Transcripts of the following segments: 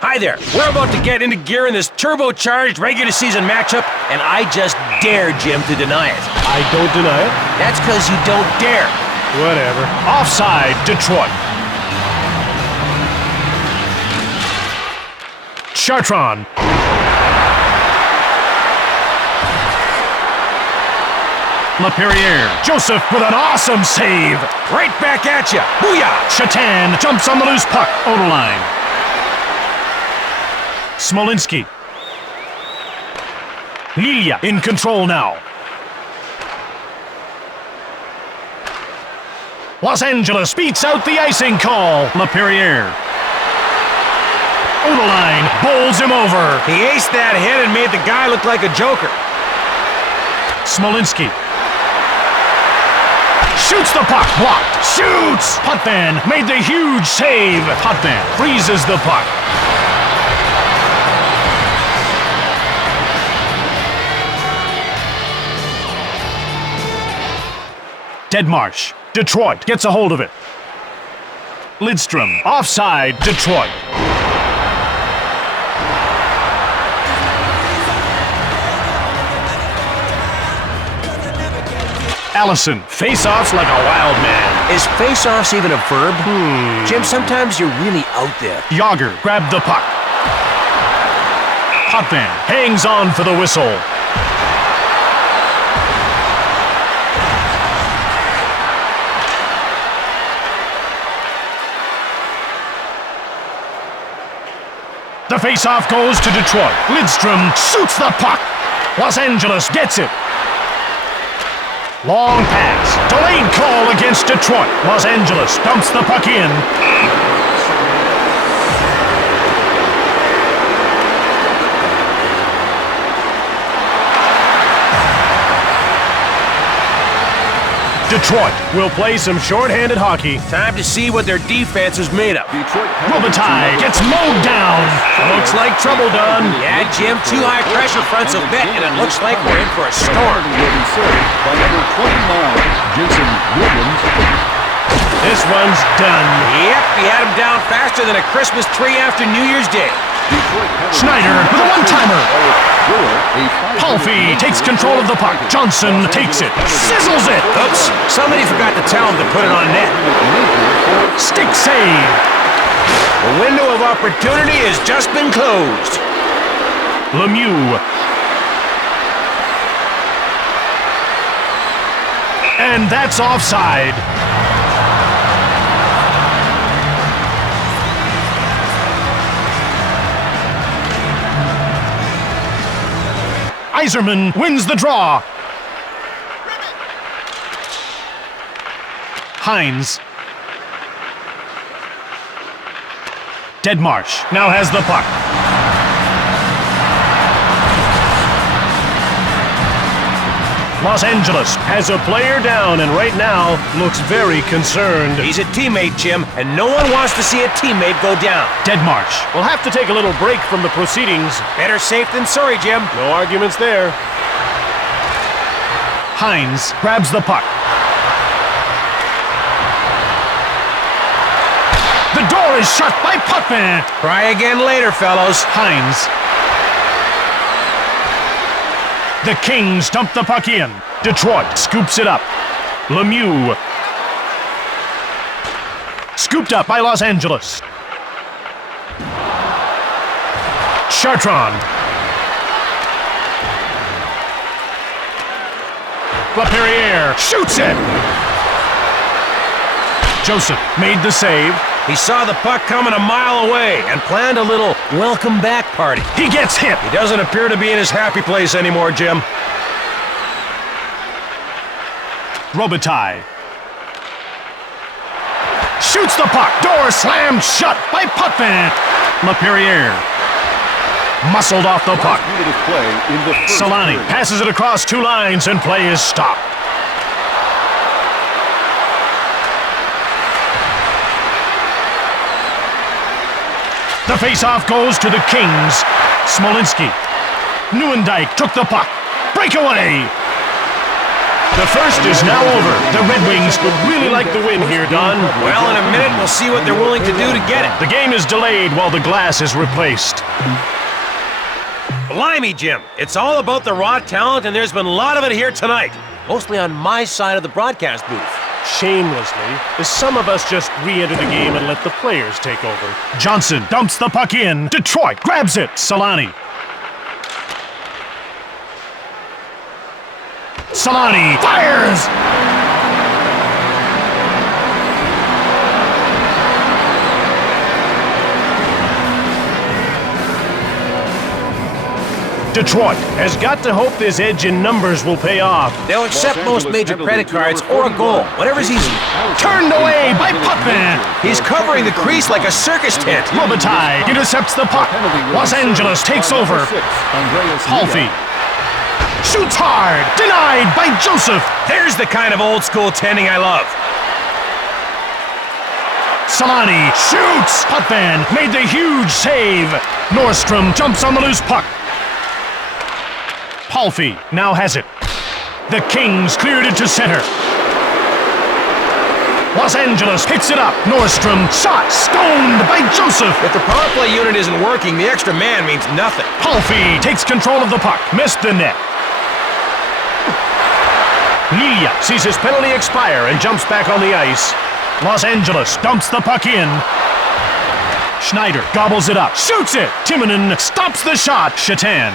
Hi there. We're about to get into gear in this turbocharged regular season matchup, and I just dare Jim to deny it. I don't deny it. That's because you don't dare. Whatever. Offside, Detroit. Chartron. LaPerriere. Joseph with an awesome save. Right back at you. Booyah! Chatan jumps on the loose puck. Oderline. Smolinski. Lilia in control now. Los Angeles beats out the icing call. LaPerriere. Oderline bowls him over. He aced that hit and made the guy look like a joker. Smolinski. Shoots the puck. Blocked. Shoots! Potvin made the huge save. Potvin freezes the puck. Deadmarsh. Detroit gets a hold of it. Lidstrom. Offside. Detroit. Allison. Face-offs like a wild man. Is face-offs even a verb? Jim, sometimes you're really out there. Yager grabbed the puck. Potvin hangs on for the whistle. The face-off goes to Detroit. Lidstrom shoots the puck. Los Angeles gets it. Long pass. Delayed call against Detroit. Los Angeles dumps the puck in. Detroit will play some short-handed hockey. Time to see what their defense is made of. Robitaille gets mowed down. Looks like trouble, Dunn. Yeah, Jim, two high pressure fronts a bit, and it looks like we're in for a storm. By number 29, Jason Williams. This one's done. Yep, he had him down faster than a Christmas tree after New Year's Day. Schneider with a one-timer. Palfy takes control of the puck. Johnson takes it. Sizzles it. Oops, somebody forgot to tell him to put it on net. Stick save. The window of opportunity has just been closed. Lemieux. And that's offside. Iserman wins the draw. Hines. Deadmarsh now has the puck. Los Angeles has a player down and right now looks very concerned. He's a teammate, Jim, and no one wants to see a teammate go down. Deadmarsh will have to take a little break from the proceedings. Better safe than sorry, Jim. No arguments there. Hines grabs the puck. The door is shut by Potvin. Try again later, fellows. Hines. The Kings dump the puck in. Detroit scoops it up. Lemieux. Scooped up by Los Angeles. Chartron. LaPerriere shoots it. Joseph made the save. He saw the puck coming a mile away and planned a little welcome back party. He gets hit. He doesn't appear to be in his happy place anymore, Jim. Robitaille. Shoots the puck. Door slammed shut by Potvin. LaPerriere. Muscled off the puck. Solani passes it across two lines and play is stopped. The face-off goes to the Kings. Smolinski. Neuendijk took the puck. Breakaway. The first is now over. The Red Wings Would really like the win here, Don. Well, in a minute, we'll see what they're willing to do to get it. The game is delayed while the glass is replaced. Blimey, Jim. It's all about the raw talent, and there's been a lot of it here tonight. Mostly on my side of the broadcast booth. Shamelessly, as some of us just re-enter the game and let the players take over. Johnson dumps the puck in. Detroit grabs it. Solani. Solani fires! Detroit has got to hope this edge in numbers will pay off. They'll accept most major credit cards or a goal. Whatever's easy. Turned away by Putman. He's covering the crease like a circus tent. Robitaille intercepts the puck. Los Angeles takes over. Halfie shoots hard. Denied by Joseph. There's the kind of old school tending I love. Solani shoots. Putman made the huge save. Nordstrom jumps on the loose puck. Palfy now has it. The Kings cleared it to center. Los Angeles picks it up. Nordstrom shot stoned by Joseph. If the power play unit isn't working, the extra man means nothing. Palfy takes control of the puck. Missed the net. Lilia sees his penalty expire and jumps back on the ice. Los Angeles dumps the puck in. Schneider gobbles it up. Shoots it. Timonen stops the shot. Shatan.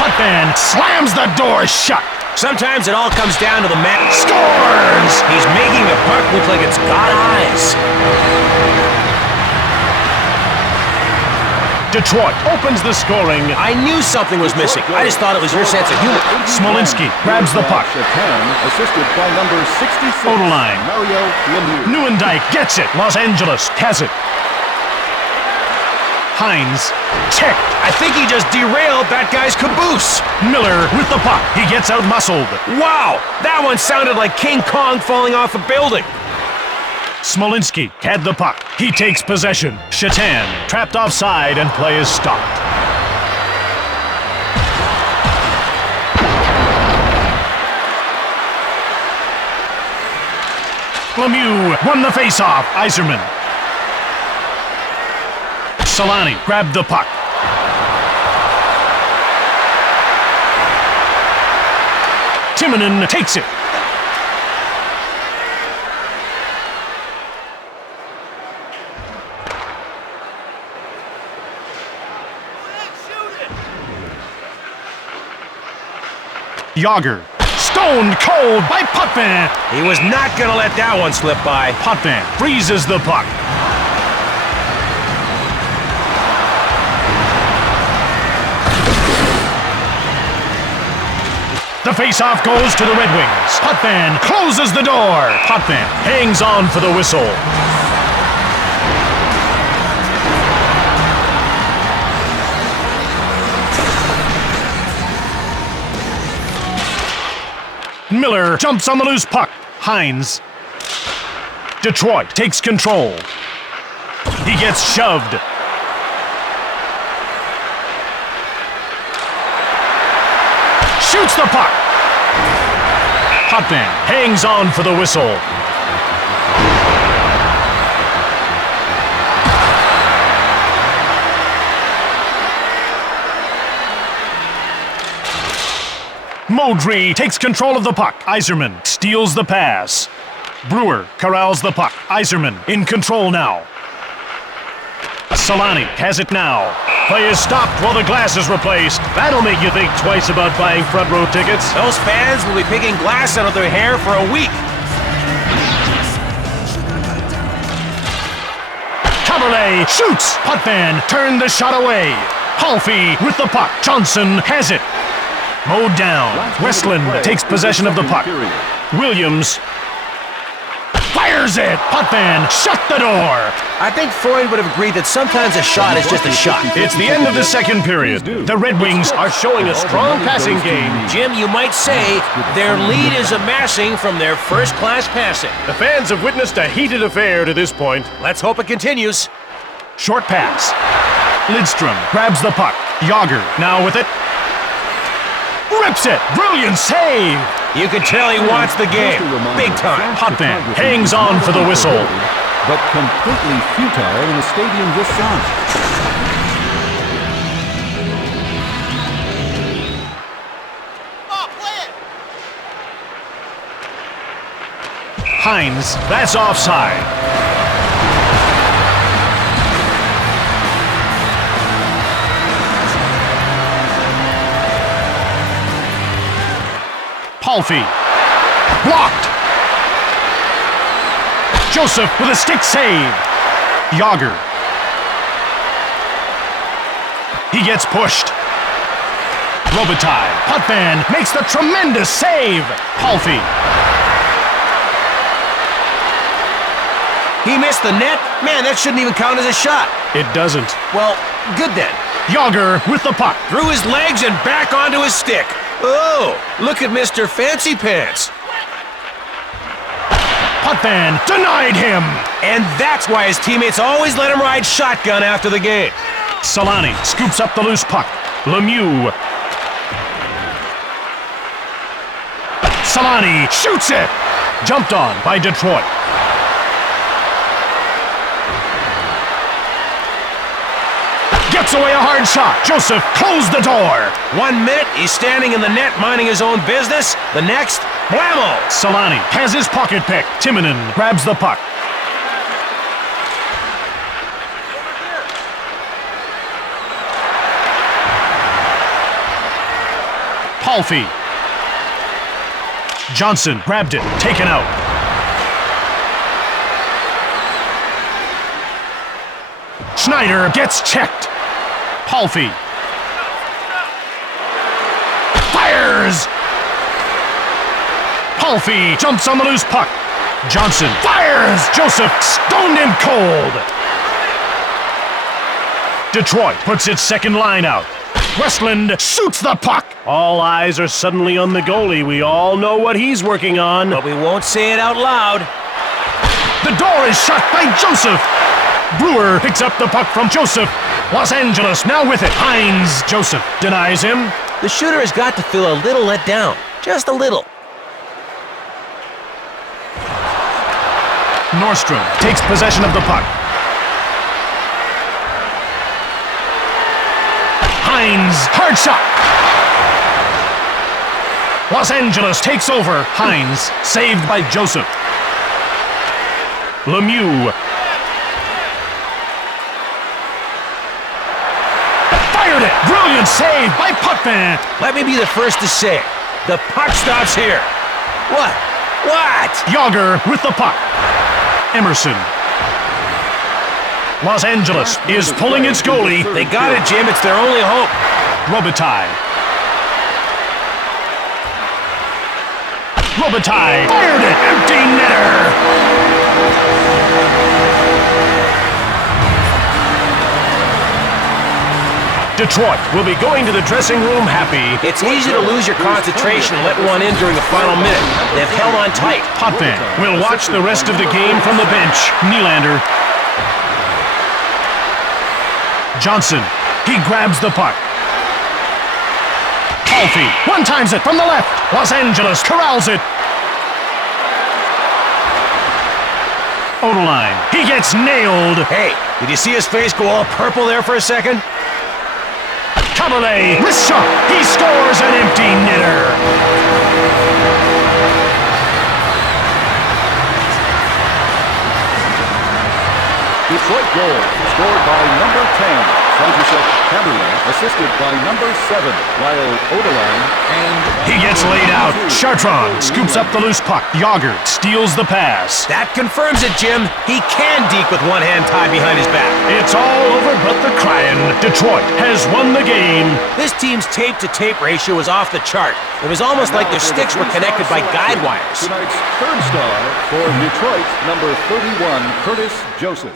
Putman slams the door shut. Sometimes it all comes down to the man. Scores! He's making the puck look like it's got eyes. Detroit opens the scoring. I knew something was missing. I just thought it was your sense of humor. Smolinski grabs the puck. Shatan, assisted by number 66, Odeline. Mario Lemieux. Neuendijk gets it. Los Angeles has it. Hines checked. I think he just derailed that guy's caboose. Miller with the puck. He gets out-muscled. Wow, that one sounded like King Kong falling off a building. Smolinski had the puck. He takes possession. Shatan trapped offside and play is stopped. Lemieux won the faceoff. Iserman. Solani grabbed the puck. Timonen takes it. Yager stoned cold by Putman. He was not going to let that one slip by. Putman freezes the puck. The faceoff goes to the Red Wings. Putman closes the door. Putman hangs on for the whistle. Miller jumps on the loose puck. Hines. Detroit takes control. He gets shoved. Shoots the puck. Putman hangs on for the whistle. Modry takes control of the puck. Iserman steals the pass. Brewer corrals the puck. Iserman in control now. Solani has it now. Play is stopped while the glass is replaced. That'll make you think twice about buying front row tickets. Those fans will be picking glass out of their hair for a week. Caberlet shoots. Putman turned the shot away. Halfie with the puck. Johnson has it. Mowed down. Westland takes possession of the puck. Williams fires it. Putman shut the door. I think Freud would have agreed that sometimes a shot is just a shot. It's the end of the second period. The Red Wings Are showing a strong passing game. Jim, you might say their lead is amassing from their first-class passing. The fans have witnessed a heated affair to this point. Let's hope it continues. short pass. Lidstrom grabs the puck. Yager now with it. Rips it. Brilliant save. You can tell he wants the game. Big time. Potvin hangs on for the whistle. But completely futile in a stadium this size. Hines, that's offside. Palfy. Blocked. Joseph with a stick save. Yager. He gets pushed. Robitaille. Potvin makes the tremendous save. Palfy. He missed the net? Man, that shouldn't even count as a shot. It doesn't. Well, good then. Yager with the puck. Through his legs and back onto his stick. Oh, look at Mr. Fancy Pants. Potvin denied him. And that's why his teammates always let him ride shotgun after the game. Solani scoops up the loose puck. Lemieux. Solani shoots it. Jumped on by Detroit. Gets away a hard shot. Joseph closed the door. 1 minute, he's standing in the net minding his own business. The next, blammo! Solani has his pocket pick. Timonen grabs the puck. Palfy. Johnson grabbed it. Taken out. Schneider gets checked. Palfy. Fires! Palfy jumps on the loose puck. Johnson fires! Joseph stoned him cold. Detroit puts its second line out. Westland shoots the puck. All eyes are suddenly on the goalie. We all know what he's working on. But we won't say it out loud. The door is shut by Joseph. Brewer picks up the puck from Joseph. Los Angeles now with it. Hines. Joseph denies him. The shooter has got to feel a little let down. Just a little. Nordstrom takes possession of the puck. Hines, hard shot. Los Angeles takes over. Hines, saved by Joseph. Lemieux. Fired it. Brilliant save by Potvin. Let me be the first to say it. The puck stops here. What? What? Yager with the puck. Emerson. Los Angeles is pulling its goalie. They got it, Jim. It's their only hope. Robitaille. Robitaille fired it. Empty netter. Detroit will be going to the dressing room happy. It's easy to lose your concentration and let one in during the final minute. They've held on tight. Potvin will watch the rest of the game from the bench. Nylander. Johnson. He grabs the puck. Palfy one-times it from the left. Los Angeles corrals it. Odeline. He gets nailed. Hey, did you see his face go all purple there for a second? Caberlet, wrist shot. He scores an empty netter. Detroit goal, scored by number 10, František Caberlet, assisted by number 7, Lyle Odeline, and... He gets laid out. Chartrand scoops up the loose puck. Yager steals the pass. That confirms it, Jim. He can deke with one hand tied behind his back. It's all over but the crying. Detroit has won the game. This team's tape-to-tape ratio was off the chart. It was almost like their sticks were connected by guide wires. Tonight's third star for Detroit, number 31, Curtis Joseph.